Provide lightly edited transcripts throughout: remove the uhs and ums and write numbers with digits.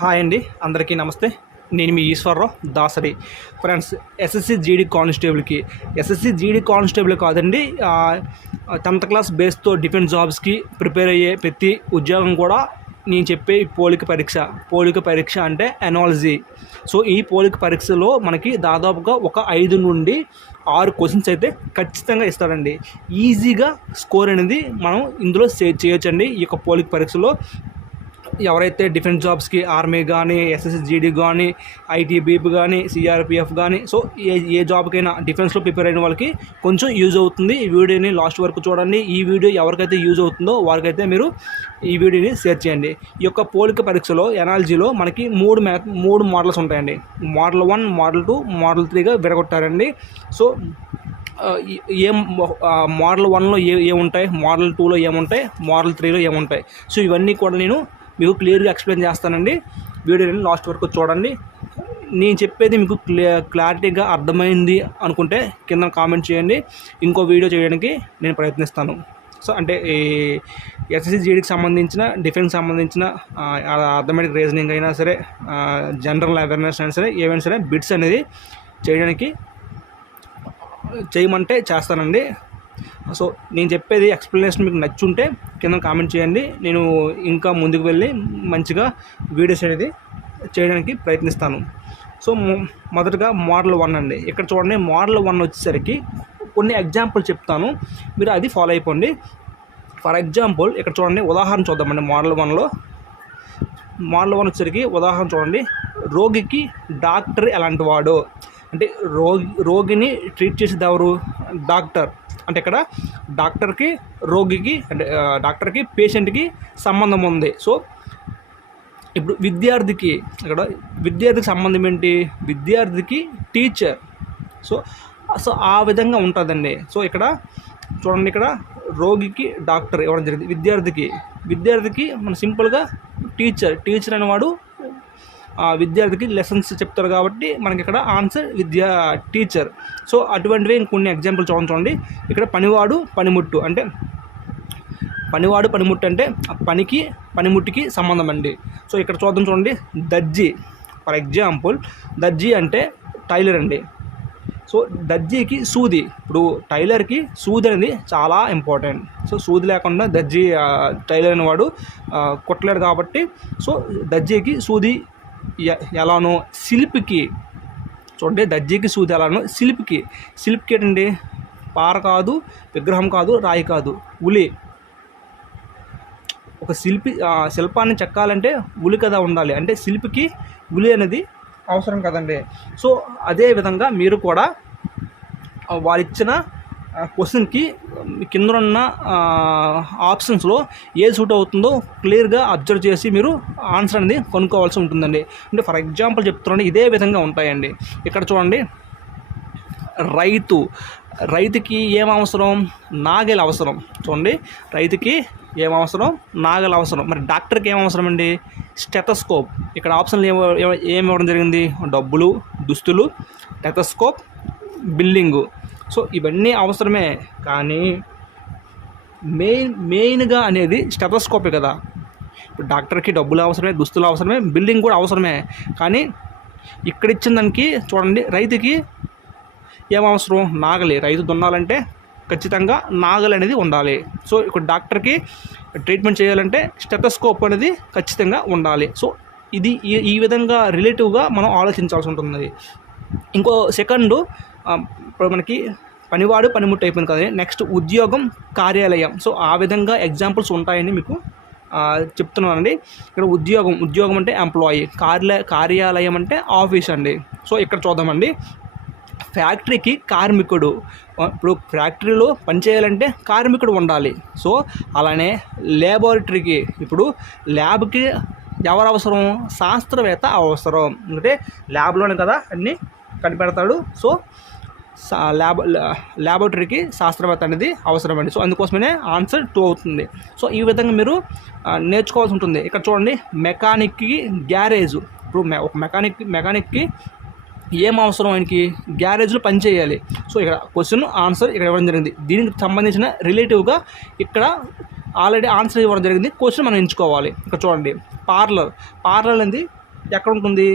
Hi అండి, అందరికీ నమస్తే. నేను మీ Eswararao Dasari. Friends, SSC GD constable కాదండి, 10th క్లాస్ బేస్తో డిఫెన్స్ జాబ్స్కి ప్రిపేర్ అయ్యే ప్రతి ఉద్యోగం కూడా నేను చెప్పే పోలిక పరీక్ష అంటే ఎనాలజీ. సో ఈ పోలిక పరీక్షలో మనకి దాదాపుగా ఒక 5 నుండి 6 క్వశ్చన్స్ అయితే ఖచ్చితంగా ఇస్తారండి. ఈజీగా స్కోర్ అనేది మనం ఇందులో సేవ్ చేయొచ్చండి. ఈ యొక్క పోలిక పరీక్షలో ఎవరైతే డిఫెన్స్ జాబ్స్కి ఆర్మీ కానీ, ఎస్ఎస్సి జీడీ కానీ, ఐటీబీపీ కానీ, సిఆర్పిఎఫ్ కానీ, సో ఏ జాబ్కైనా డిఫెన్స్లో ప్రిపేర్ అయిన వాళ్ళకి కొంచెం యూజ్ అవుతుంది. ఈ వీడియోని లాస్ట్ వరకు చూడండి. ఈ వీడియో ఎవరికైతే యూజ్ అవుతుందో వారికైతే మీరు ఈ వీడియోని షేర్ చేయండి. ఈ యొక్క పోలిక పరీక్షలో ఎనాలజీలో మనకి మూడు మోడల్స్ ఉంటాయండి. మోడల్ 1, మోడల్ 2, మోడల్ 3గా విడగొట్టారండి. సో మోడల్ 1లో ఏముంటాయి, మోడల్ 2లో ఏముంటాయి, మోడల్ 3లో ఏముంటాయి, సో ఇవన్నీ కూడా నేను మీకు క్లియర్గా ఎక్స్ప్లెయిన్ చేస్తానండి. వీడియోని లాస్ట్ వరకు చూడండి. నేను చెప్పేది మీకు క్లారిటీగా అర్థమైంది అనుకుంటే కింద కామెంట్ చేయండి. ఇంకో వీడియో చేయడానికి నేను ప్రయత్నిస్తాను. సో అంటే ఈ ఎస్ఎస్సి జీడీకి సంబంధించిన, డిఫెన్స్ సంబంధించిన అథమెటిక్ రీజనింగ్ అయినా సరే, జనరల్ అవేర్నెస్ అయినా సరే, ఏవైనా సరే బిట్స్ అనేది చేయమంటే చేస్తానండి. సో నేను చెప్పేది ఎక్స్ప్లెనేషన్ మీకు నచ్చుంటే కింద కామెంట్ చేయండి. నేను ఇంకా ముందుకు వెళ్ళి మంచిగా వీడియోస్ అనేది చేయడానికి ప్రయత్నిస్తాను. సో మొదటగా మోడల్ 1 అండి. ఇక్కడ చూడండి, మోడల్ 1 వచ్చేసరికి కొన్ని ఎగ్జాంపుల్ చెప్తాను, మీరు అది ఫాలో అయిపోండి. ఫర్ ఎగ్జాంపుల్ ఇక్కడ చూడండి, ఉదాహరణ చూద్దామండి. మోడల్ 1 వచ్చేసరికి ఉదాహరణ చూడండి. రోగికి డాక్టర్ ఎలాంటి వాడు అంటే, రోగిని ట్రీట్ చేసేది ఎవరు? డాక్టర్. అంటే ఇక్కడ డాక్టర్కి రోగికి అంటే డాక్టర్కి పేషెంట్కి సంబంధం ఉంది. సో ఇప్పుడు విద్యార్థికి సంబంధం ఏంటి? విద్యార్థికి టీచర్. సో ఆ విధంగా ఉంటుందండి. సో ఇక్కడ చూడండి, ఇక్కడ రోగికి డాక్టర్ ఇవ్వడం జరిగింది. విద్యార్థికి మనం సింపుల్గా టీచర్ అనేవాడు విద్యార్థికి లెసన్స్ చెప్తారు కాబట్టి మనకి ఇక్కడ ఆన్సర్ టీచర్. సో అటువంటివి ఇంకొన్ని ఎగ్జాంపుల్ చూడండి. ఇక్కడ పనివాడు పనిముట్టు అంటే పనిముట్టికి సంబంధం అండి. సో ఇక్కడ చూడండి, దర్జీ. ఫర్ ఎగ్జాంపుల్ దర్జీ అంటే టైలర్ అండి. సో దర్జీకి సూది. ఇప్పుడు టైలర్కి సూది అనేది చాలా ఇంపార్టెంట్. సో సూది లేకుండా టైలర్ అనేవాడు కుట్టలేడు కాబట్టి, సో దర్జీకి సూది ఎలానో, శిల్పికి చూడండి, దర్జీకి సూది ఎలానో శిల్పికి ఏంటండి? పార కాదు, విగ్రహం కాదు, రాయి కాదు, ఉలి. ఒక శిల్పాన్ని చెక్కాలంటే ఉలి కదా ఉండాలి. అంటే శిల్పికి ఉలి అనేది అవసరం కదండి. సో అదే విధంగా మీరు కూడా వారిచ్చిన క్వశ్చన్కి కింద ఉన్న ఆప్షన్స్లో ఏది సూట్ అవుతుందో క్లియర్గా అబ్జర్వ్ చేసి మీరు ఆన్సర్ అనేది కొనుక్కోవాల్సి ఉంటుందండి. అంటే ఫర్ ఎగ్జాంపుల్ చెప్తున్నాండి, ఇదే విధంగా ఉంటాయండి. ఇక్కడ చూడండి, రైతుకి ఏం అవసరం? నాగలి అవసరం. చూడండి, రైతుకి ఏం అవసరం? నాగలి అవసరం. మరి డాక్టర్కి ఏం అవసరం అండి? స్టెథోస్కోప్. ఇక్కడ ఆప్షన్లు ఏమి ఇవ్వడం జరిగింది? డబ్బులు, దుస్తులు, స్టెథోస్కోప్, బిల్డింగు. సో ఇవన్నీ అవసరమే, కానీ మెయిన్గా అనేది స్టెథోస్కోపే కదా. ఇప్పుడు డాక్టర్కి డబ్బులు అవసరమే, దుస్తులు అవసరమే, బిల్డింగ్ కూడా అవసరమే. కానీ ఇక్కడ ఇచ్చిన దానికి చూడండి, రైతుకి ఏం అవసరం? నాగలి. రైతు దున్నాలంటే ఖచ్చితంగా నాగలి అనేది ఉండాలి. సో ఇక్కడ డాక్టర్కి ట్రీట్మెంట్ చేయాలంటే స్టెథోస్కోప్ అనేది ఖచ్చితంగా ఉండాలి. సో ఇది ఈ విధంగా రిలేటివ్గా మనం ఆలోచించాల్సి ఉంటుంది. ఇంకో సెకండు, ఇప్పుడు మనకి పనివాడు పనిముట్టు అయిపోయింది కదా. నెక్స్ట్ ఉద్యోగం, కార్యాలయం. సో ఆ విధంగా ఎగ్జాంపుల్స్ ఉంటాయని మీకు చెప్తున్నానండి. ఇక్కడ ఉద్యోగం అంటే ఎంప్లాయీ, కార్యాలయం అంటే ఆఫీస్ అండి. సో ఇక్కడ చూద్దామండి, ఫ్యాక్టరీకి కార్మికుడు. ఇప్పుడు ఫ్యాక్టరీలో పనిచేయాలంటే కార్మికుడు ఉండాలి. సో అలానే ల్యాబొరేటరీకి, ఇప్పుడు ల్యాబ్కి ఎవరు అవసరం? శాస్త్రవేత్త అవసరం. అంటే ల్యాబ్లోనే కదా అన్నీ కనిపెడతాడు. సో ల్యాబొరేటరీకి శాస్త్రవేత్త అనేది అవసరమండి. సో అందుకోసమే ఆన్సర్ 2 అవుతుంది. సో ఈ విధంగా మీరు నేర్చుకోవాల్సి ఉంటుంది. ఇక్కడ చూడండి, మెకానిక్కి గ్యారేజ్. ఇప్పుడు ఒక మెకానిక్కి ఏం అవసరం? ఆయనకి గ్యారేజ్లో పనిచేయాలి. సో ఇక్కడ క్వశ్చన్ ఆన్సర్ ఇక్కడ ఇవ్వడం జరిగింది. దీనికి సంబంధించిన రిలేటివ్గా ఇక్కడ ఆల్రెడీ ఆన్సర్ ఇవ్వడం జరిగింది. క్వశ్చన్ మనం ఎంచుకోవాలి. ఇక్కడ చూడండి, పార్లర్ అనేది ఎక్కడ ఉంటుంది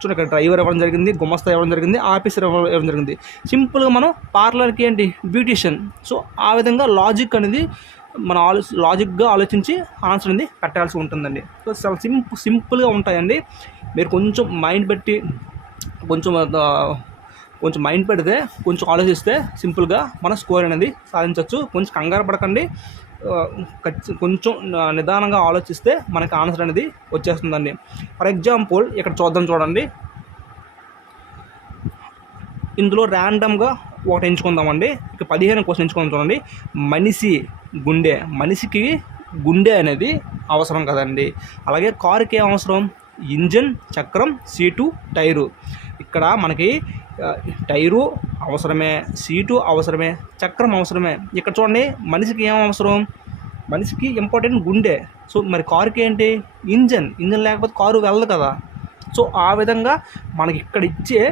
చూడండి, ఇక్కడ డ్రైవర్ ఇవ్వడం జరిగింది, గుమస్తా ఇవ్వడం జరిగింది, ఆఫీసర్ ఇవ్వడం జరిగింది. సింపుల్గా మనం పార్లర్కి ఏంటి బ్యూటీషియన్. సో ఆ విధంగా లాజిక్ అనేది మన లాజిక్గా ఆలోచించి ఆన్సర్ అనేది పెట్టాల్సి ఉంటుందండి. సో చాలా సింపుల్గా ఉంటాయండి. మీరు కొంచెం మైండ్ పెట్టి కొంచెం మైండ్ పెడితే, కొంచెం ఆలోచిస్తే సింపుల్గా మన స్కోర్ అనేది సాధించవచ్చు. కొంచెం కంగారు పడకండి, కొంచెం నిదానంగా ఆలోచిస్తే మనకి ఆన్సర్ అనేది వచ్చేస్తుందండి. ఫర్ ఎగ్జాంపుల్ ఇక్కడ చూడండి, ఇందులో ర్యాండమ్గా ఒకటి ఎంచుకుందామండి. ఇక 15 క్వశ్చన్ ఎంచుకుందాం. చూడండి, మనిషికి గుండె అనేది అవసరం కదండి. అలాగే కారుకి ఏం అవసరం? ఇంజన్, చక్రం, సీటు, టైరు. ఇక్కడ మనకి టైరు అవసరమే, సీటు అవసరమే, చక్రం అవసరమే. ఇక్కడ చూడండి, మనిషికి ఏం అవసరం? మనిషికి ఇంపార్టెంట్ గుండె. సో మరి కారుకి ఏంటి? ఇంజన్ లేకపోతే కారు వెళ్ళదు కదా. సో ఆ విధంగా మనకి ఇక్కడ ఇచ్చే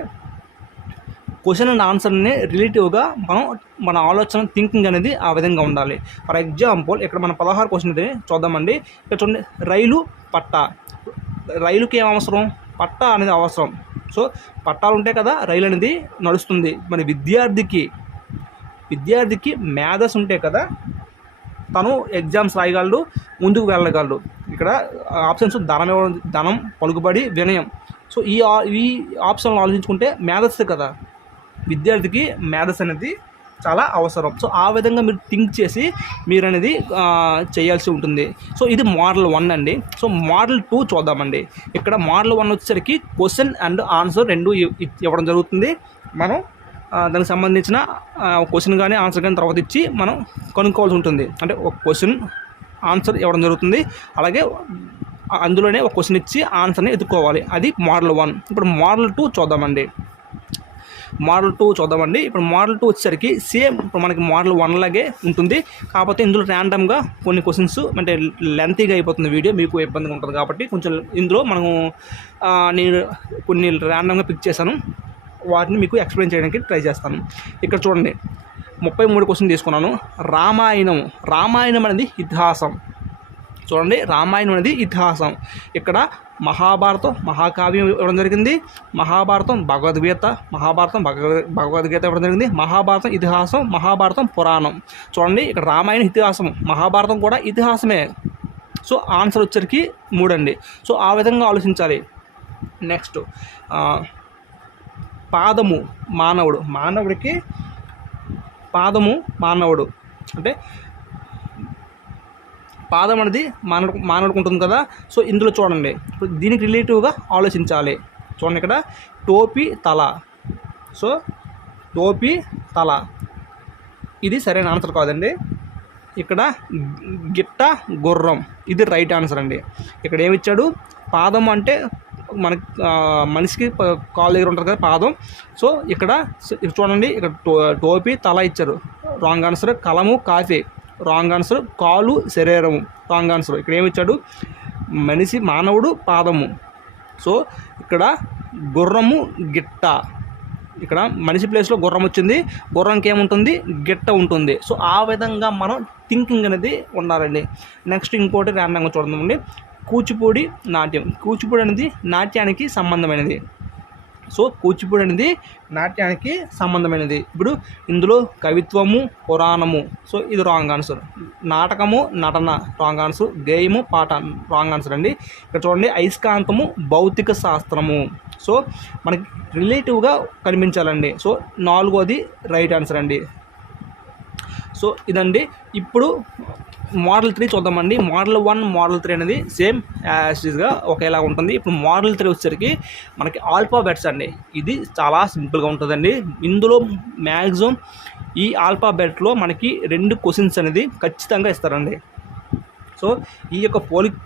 క్వశ్చన్ అండ్ ఆన్సర్ని రిలేటివ్గా మన ఆలోచన థింకింగ్ అనేది ఆ విధంగా ఉండాలి. ఫర్ ఎగ్జాంపుల్ ఇక్కడ మన 16 క్వశ్చన్ అయితే చూద్దామండి. ఇక్కడ చూడండి, రైలుకి ఏం అవసరం? పట్టా అనేది అవసరం. సో పట్టాలు ఉంటే కదా రైలు అనేది నడుస్తుంది. మరి విద్యార్థికి మేధస్ ఉంటే కదా తను ఎగ్జామ్స్ రాయగలడు, ముందుకు వెళ్ళగలడు. ఇక్కడ ఆప్షన్స్ ధనం, పలుకుబడి, వినయం. సో ఈ ఆప్షన్లు ఆలోచించుకుంటే మేధస్సు కదా, విద్యార్థికి మేధస్ అనేది చాలా అవసరం. సో ఆ విధంగా మీరు థింక్ చేసి మీరు అనేది చేయాల్సి ఉంటుంది. సో ఇది మోడల్ 1 అండి. సో మోడల్ 2 చూద్దామండి. ఇక్కడ మోడల్ 1 వచ్చేసరికి క్వశ్చన్ అండ్ ఆన్సర్ 2 ఇవ్వడం జరుగుతుంది. మనం దానికి సంబంధించిన క్వశ్చన్ కానీ ఆన్సర్ కానీ తర్వాత ఇచ్చి మనం కనుక్కోవాల్సి ఉంటుంది. అంటే ఒక క్వశ్చన్ ఆన్సర్ ఇవ్వడం జరుగుతుంది, అలాగే అందులోనే ఒక క్వశ్చన్ ఇచ్చి ఆన్సర్ని ఎత్తుక్కోవాలి. అది మోడల్ 1. ఇప్పుడు మోడల్ 2 చూద్దామండి. ఇప్పుడు మోడల్ 2 వచ్చేసరికి సేమ్ ఇప్పుడు మనకి మోడల్ 1 లాగే ఉంటుంది. కాకపోతే ఇందులో ర్యాండమ్గా కొన్ని క్వశ్చన్స్ అంటే లెంతీగా అయిపోతుంది వీడియో, మీకు ఇబ్బందిగా ఉంటుంది కాబట్టి కొంచెం ఇందులో నేను కొన్ని ర్యాండమ్గా పిక్ చేశాను, వాటిని మీకు ఎక్స్ప్లెయిన్ చేయడానికి ట్రై చేస్తాను. ఇక్కడ చూడండి, 33 క్వశ్చన్ తీసుకున్నాను. రామాయణం అనేది ఇతిహాసం. చూడండి, రామాయణం అనేది ఇతిహాసం. ఇక్కడ మహాభారతం మహాకావ్యం ఇవ్వడం జరిగింది, మహాభారతం భగవద్గీత ఇవ్వడం జరిగింది, మహాభారతం ఇతిహాసం, మహాభారతం పురాణం. చూడండి, ఇక్కడ రామాయణ ఇతిహాసం, మహాభారతం కూడా ఇతిహాసమే. సో ఆన్సర్ వచ్చరికి 3 అండి. సో ఆ విధంగా ఆలోచించాలి. నెక్స్ట్ పాదము మానవుడికి పాదము మానవుడు అంటే పాదం అనేది మానవుడికి ఉంటుంది కదా. సో ఇందులో చూడండి, దీనికి రిలేటివ్గా ఆలోచించాలి. చూడండి, ఇక్కడ టోపీ తల, ఇది సరైన ఆన్సర్ కాదండి. ఇక్కడ గిట్ట గుర్రం, ఇది రైట్ ఆన్సర్ అండి. ఇక్కడ ఏమిచ్చాడు? పాదం అంటే మనిషికి కాలు దగ్గర ఉంటుంది కదా పాదం. సో ఇక్కడ చూడండి, ఇక్కడ టోపీ తల ఇచ్చారు, రాంగ్ ఆన్సర్. కలము కాఫీ, రాంగ్ ఆన్సర్. కాలు శరీరము, రాంగ్ ఆన్సర్. ఇక్కడ ఏమిచ్చాడు? మానవుడు పాదము. సో ఇక్కడ గుర్రము గిట్ట, ఇక్కడ మనిషి ప్లేస్లో గుర్రం వచ్చింది, గుర్రంకి ఏముంటుంది? గిట్ట ఉంటుంది. సో ఆ విధంగా మనం థింకింగ్ అనేది ఉండాలండి. నెక్స్ట్ ఇంకోటి ర్యాండమ్గా చూద్దామండి. కూచిపూడి అనేది నాట్యానికి సంబంధమైనది. సో కూచిపూడి అనేది నాట్యానికి సంబంధమైనది. ఇప్పుడు ఇందులో కవిత్వము, పురాణము, సో ఇది రాంగ్ ఆన్సర్. నాటకము, నటన, రాంగ్ ఆన్సర్. గేయము, పాట, రాంగ్ ఆన్సర్ అండి. ఇక్కడ చూడండి, అయస్కాంతము, భౌతిక శాస్త్రము. సో మనకి రిలేటివ్గా కనిపించాలండి. సో 4వది రైట్ ఆన్సర్ అండి. సో ఇదండి. ఇప్పుడు మోడల్ 3 చూద్దామండి. మోడల్ 1, మోడల్ 3 అనేది సేమ్ యాజ్గా ఒకేలా ఉంటుంది. ఇప్పుడు మోడల్ 3 వచ్చేసరికి మనకి ఆల్ఫాబెట్స్ అండి. ఇది చాలా సింపుల్గా ఉంటుందండి. ఇందులో మ్యాక్సిమం ఈ ఆల్ఫాబెట్లో మనకి 2 క్వశ్చన్స్ అనేది ఖచ్చితంగా ఇస్తారండి. సో ఈ యొక్క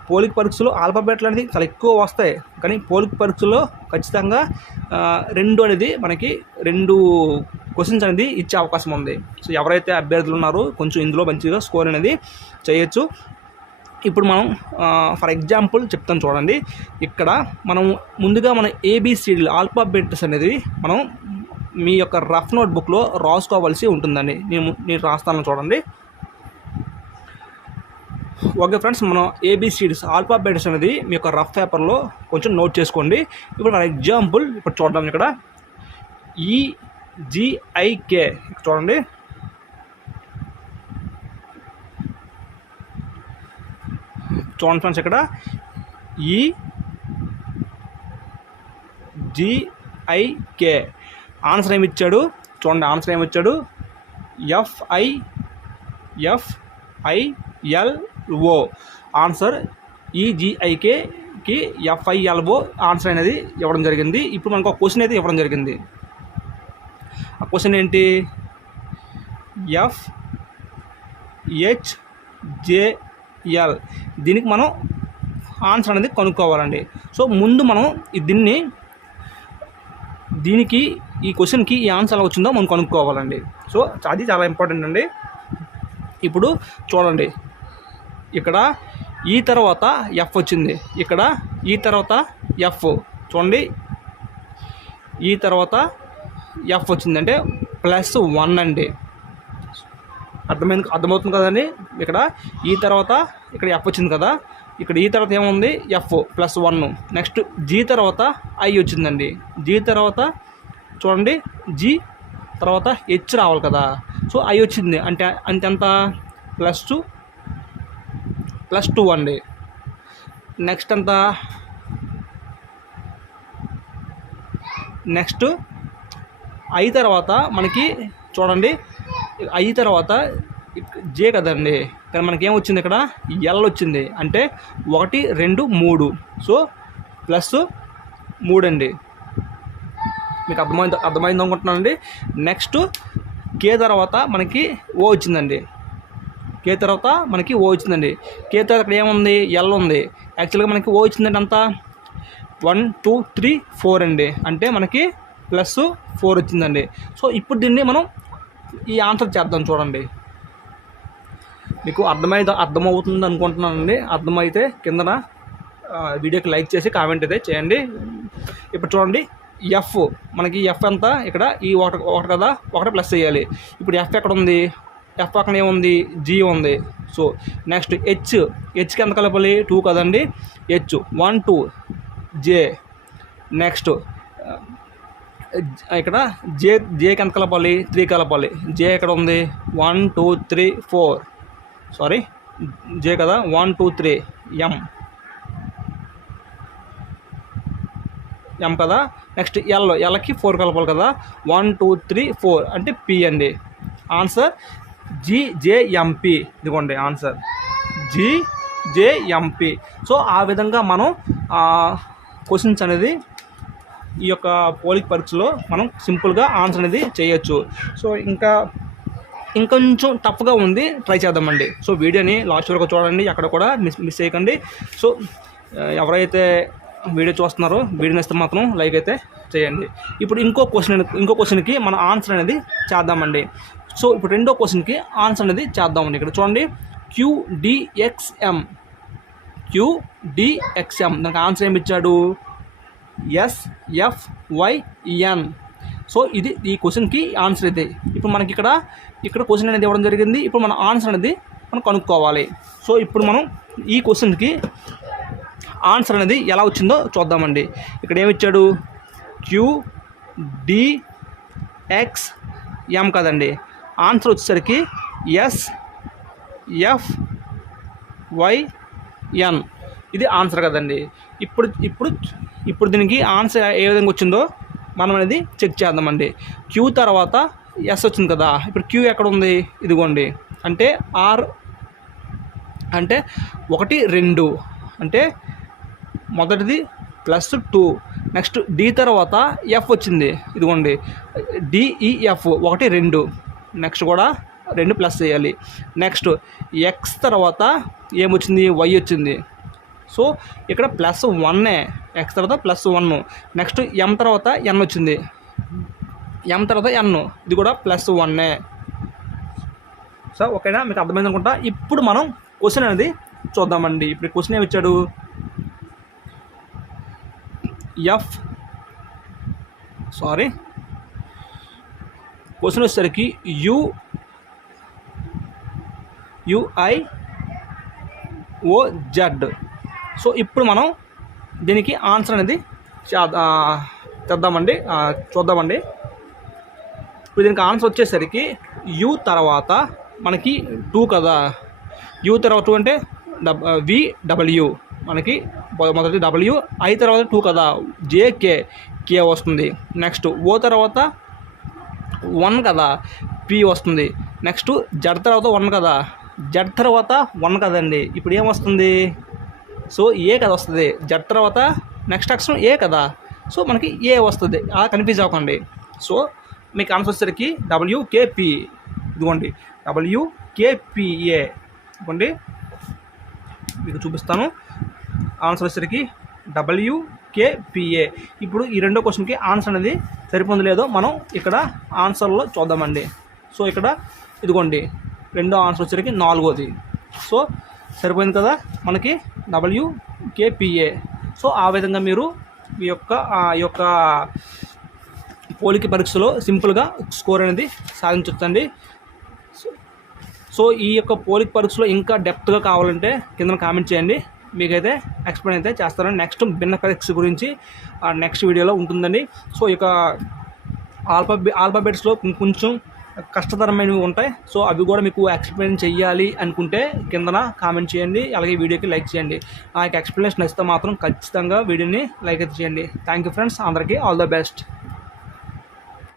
పోలిక పరీక్షలో ఆల్ఫాబెట్లు అనేది చాలా ఎక్కువ వస్తాయి, కానీ పోలిక పరీక్షలో ఖచ్చితంగా 2 అనేది మనకి 2 క్వశ్చన్స్ అనేది ఇచ్చే అవకాశం ఉంది. సో ఎవరైతే అభ్యర్థులు ఉన్నారో కొంచెం ఇందులో మంచిగా స్కోర్ అనేది చేయొచ్చు. ఇప్పుడు మనం ఫర్ ఎగ్జాంపుల్ చెప్తాను చూడండి. ఇక్కడ మనం ముందుగా మన ABCD ఆల్ఫాబెట్స్ అనేది మనం మీ యొక్క రఫ్ నోట్బుక్లో రాసుకోవాల్సి ఉంటుందండి. నేను రాస్తాను చూడండి. ఓకే ఫ్రెండ్స్, మనం ఏబిసిడీస్ ఆల్ఫాబెట్స్ అనేది మీ యొక్క రఫ్ పేపర్లో కొంచెం నోట్ చేసుకోండి. ఇప్పుడు ఫర్ ఎగ్జాంపుల్ ఇప్పుడు చూద్దాం, ఇక్కడ ఈజిఐకే చూడండి. చూడండి ఫ్రెండ్స్, ఇక్కడ ఈజిఐకే ఆన్సర్ ఏమి ఇచ్చాడు చూడండి. ఆన్సర్ ఏమి ఇచ్చాడు? ఎఫ్ఐఎల్ఓ ఆన్సర్. ఈజిఐకేకి ఎఫ్ఐఎల్ఓ ఆన్సర్ అనేది ఇవ్వడం జరిగింది. ఇప్పుడు మనకు ఒక క్వశ్చన్ అయితే ఇవ్వడం జరిగింది. ఆ క్వశ్చన్ ఏంటి? ఎఫ్హెచ్జేఎల్. దీనికి మనం ఆన్సర్ అనేది కనుక్కోవాలండి. సో ముందు మనం దీనికి ఈ క్వశ్చన్కి ఈ ఆన్సర్ ఎలా వచ్చిందో మనం కనుక్కోవాలండి. సో అది చాలా ఇంపార్టెంట్ అండి. ఇప్పుడు చూడండి, ఇక్కడ ఈ తర్వాత ఎఫ్ వచ్చింది, ఇక్కడ ఈ తర్వాత ఎఫ్ చూడండి, ఈ తర్వాత ఎఫ్ వచ్చిందంటే +1 అండి. అర్థమవుతుంది కదండి. ఇక్కడ ఈ తర్వాత ఇక్కడ ఎఫ్ వచ్చింది కదా, ఇక్కడ ఈ తర్వాత ఏముంది? ఎఫ్ +1. నెక్స్ట్ జీ తర్వాత ఐ వచ్చిందండి. జీ తర్వాత చూడండి, జీ తర్వాత హెచ్ రావాలి కదా. సో ఐ వచ్చింది అంటే ఎంత? +2 అండి. నెక్స్ట్ ఎంత? నెక్స్ట్ ఐ తర్వాత మనకి చూడండి, ఐ తర్వాత జే కదండి, కానీ మనకేం వచ్చింది? ఇక్కడ ఎల్ వచ్చింది అంటే 1 2 3. సో +3 అండి. మీకు అర్థమైంది అనుకుంటున్నానండి. నెక్స్ట్ కే తర్వాత మనకి ఓ వచ్చిందండి. కే తర్వాత మనకి ఓ వచ్చిందండి. కే తర్వాత ఇక్కడ ఏముంది? ఎల్ ఉంది. యాక్చువల్గా మనకి ఓ వచ్చిందంటే అంత 1 2 3 4 అండి. అంటే మనకి +4 వచ్చిందండి. సో ఇప్పుడు దీన్ని మనం ఈ ఆన్సర్ చేద్దాం. చూడండి, మీకు అర్థమవుతుంది అనుకుంటున్నానండి. అర్థమైతే కిందన వీడియోకి లైక్ చేసి కామెంట్ అయితే చేయండి. ఇప్పుడు చూడండి, ఎఫ్ మనకి ఎఫ్ ఎంత? ఇక్కడ ఈ ఒకటి కదా, ఒకటి ప్లస్ చేయాలి. ఇప్పుడు ఎఫ్ ఎక్కడ ఉంది? ఎఫ్ పక్కన ఏముంది? జీ ఉంది. సో నెక్స్ట్ హెచ్కి ఎంత కలపాలి? 2 కదండి. హెచ్ 1 2 జే. నెక్స్ట్ ఇక్కడ జేకి ఎంత కలపాలి? 3 కలపాలి. జే ఎక్కడ ఉంది? 1 2 3 4. సారీ, జే కదా, 1 2 3 ఎం కదా. నెక్స్ట్ ఎల్కి 4 కలపాలి కదా, 1 2 3 4 అంటే పి అండి. ఆన్సర్ జీజేఎంపి. ఇదిగోండి ఆన్సర్ జీజేఎంపి. సో ఆ విధంగా మనం క్వశ్చన్స్ అనేది ఈ యొక్క పోలిక పరీక్షలో మనం సింపుల్గా ఆన్సర్ అనేది చేయొచ్చు. సో ఇంకొంచెం టఫ్గా ఉంది, ట్రై చేద్దామండి. సో వీడియోని లాస్ట్ వరకు చూడండి, అక్కడ కూడా మిస్ చేయకండి. సో ఎవరైతే వీడియో చూస్తున్నారో వీడియోని ఇస్తే మాత్రం లైక్ అయితే చేయండి. ఇప్పుడు ఇంకో క్వశ్చన్కి మన ఆన్సర్ అనేది చేద్దామండి. సో ఇప్పుడు రెండో క్వశ్చన్కి ఆన్సర్ అనేది చేద్దామండి. ఇక్కడ చూడండి, QDXM దానికి ఆన్సర్ ఏమి ఇచ్చాడు? SFYN. సో ఇది ఈ క్వశ్చన్కి ఆన్సర్ ఇది. ఇప్పుడు మనకి ఇక్కడ క్వశ్చన్ అనేది ఇవ్వడం జరిగింది. ఇప్పుడు మన ఆన్సర్ అనేది మనం కనుక్కోవాలి. సో ఇప్పుడు మనం ఈ క్వశ్చన్కి ఆన్సర్ అనేది ఎలా వచ్చిందో చూద్దామండి. ఇక్కడ ఏమిచ్చాడు? QDXM కదండి. ఆన్సర్ వచ్చేసరికి SFYN. ఇది ఆన్సర్ కదండి. ఇప్పుడు దీనికి ఆన్సర్ ఏ విధంగా వచ్చిందో మనం అనేది చెక్ చేద్దామండి. క్యూ తర్వాత ఎస్ వచ్చింది కదా, ఇప్పుడు క్యూ ఎక్కడ ఉంది? ఇదిగోండి. అంటే ఆర్ అంటే 1 2 అంటే మొదటిది +2. నెక్స్ట్ డి తర్వాత ఎఫ్ వచ్చింది, ఇదిగోండి డిఈఎఫ్ 1 2. నెక్స్ట్ కూడా 2 ప్లస్ చేయాలి. నెక్స్ట్ ఎక్స్ తర్వాత ఏమొచ్చింది? వై వచ్చింది. సో ఇక్కడ +1. ఎక్స్ తర్వాత +1. నెక్స్ట్ ఎం తర్వాత ఎన్ వచ్చింది, ఎం తర్వాత ఎన్, ఇది కూడా +1. సో ఓకేనా, మీకు అర్థమైంది అనుకుంటా. ఇప్పుడు మనం క్వశ్చన్ అనేది చూద్దామండి. ఇప్పుడు క్వశ్చన్ ఏమి ఇచ్చాడు? క్వశ్చన్ వచ్చేసరికి జెడ్. సో ఇప్పుడు మనం దీనికి ఆన్సర్ అనేది చూద్దామండి. ఇప్పుడు దీనికి ఆన్సర్ వచ్చేసరికి యూ తర్వాత మనకి 2 కదా, యూ తర్వాత 2 అంటే VW, మనకి మొదటి W, I తర్వాత 2 కదా, K వస్తుంది. నెక్స్ట్ O తర్వాత 1 కదా, P వస్తుంది. నెక్స్ట్ Z తర్వాత 1 కదా, Z తర్వాత 1 కదండి. ఇప్పుడు ఏమొస్తుంది? సో ఏ కదా వస్తుంది. Z తర్వాత నెక్స్ట్ అక్షరం ఏ కదా, సో మనకి ఏ వస్తుంది. అలా కన్ఫ్యూజ్ అవ్వకండి. సో మీకు ఆన్సర్ వచ్చేసరికి WKP. ఇదిగోండి WKPA. ఇదిగోండి మీకు చూపిస్తాను. ఆన్సర్ వచ్చేసరికి WKPA. ఇప్పుడు ఈ రెండో క్వశ్చన్కి ఆన్సర్ అనేది సరిపోలేదో మనం ఇక్కడ ఆన్సర్లో చూద్దామండి. సో ఇక్కడ ఇదిగోండి రెండో ఆన్సర్ వచ్చేసరికి 4వది. సో సరిపోయింది కదా మనకి WKPA. సో ఆ విధంగా మీరు ఈ యొక్క పోలిక పరీక్షలో సింపుల్గా స్కోర్ అనేది సాధించవచ్చండి. సో ఈ యొక్క పోలిక పరీక్షలో ఇంకా డెప్త్గా కావాలంటే కింద కామెంట్ చేయండి, మీకైతే ఎక్స్ప్లెయిన్ అయితే చేస్తారని. నెక్స్ట్ భిన్న పరీక్ష గురించి నెక్స్ట్ వీడియోలో ఉంటుందండి. సో ఈ యొక్క ఆల్ఫాబెట్స్లో కొంచెం కష్టతరమైనవి ఉంటాయి. సో అవి కూడా మీకు ఎక్స్ప్లెయిన్ చేయాలి అనుకుంటే కిందన కామెంట్ చేయండి, అలాగే వీడియోకి లైక్ చేయండి. ఆ యొక్క ఎక్స్ప్లెనేషన్ ఇస్తే మాత్రం ఖచ్చితంగా వీడియోని లైక్ అయితే చేయండి. థ్యాంక్ యూ ఫ్రెండ్స్, అందరికీ ఆల్ ద బెస్ట్.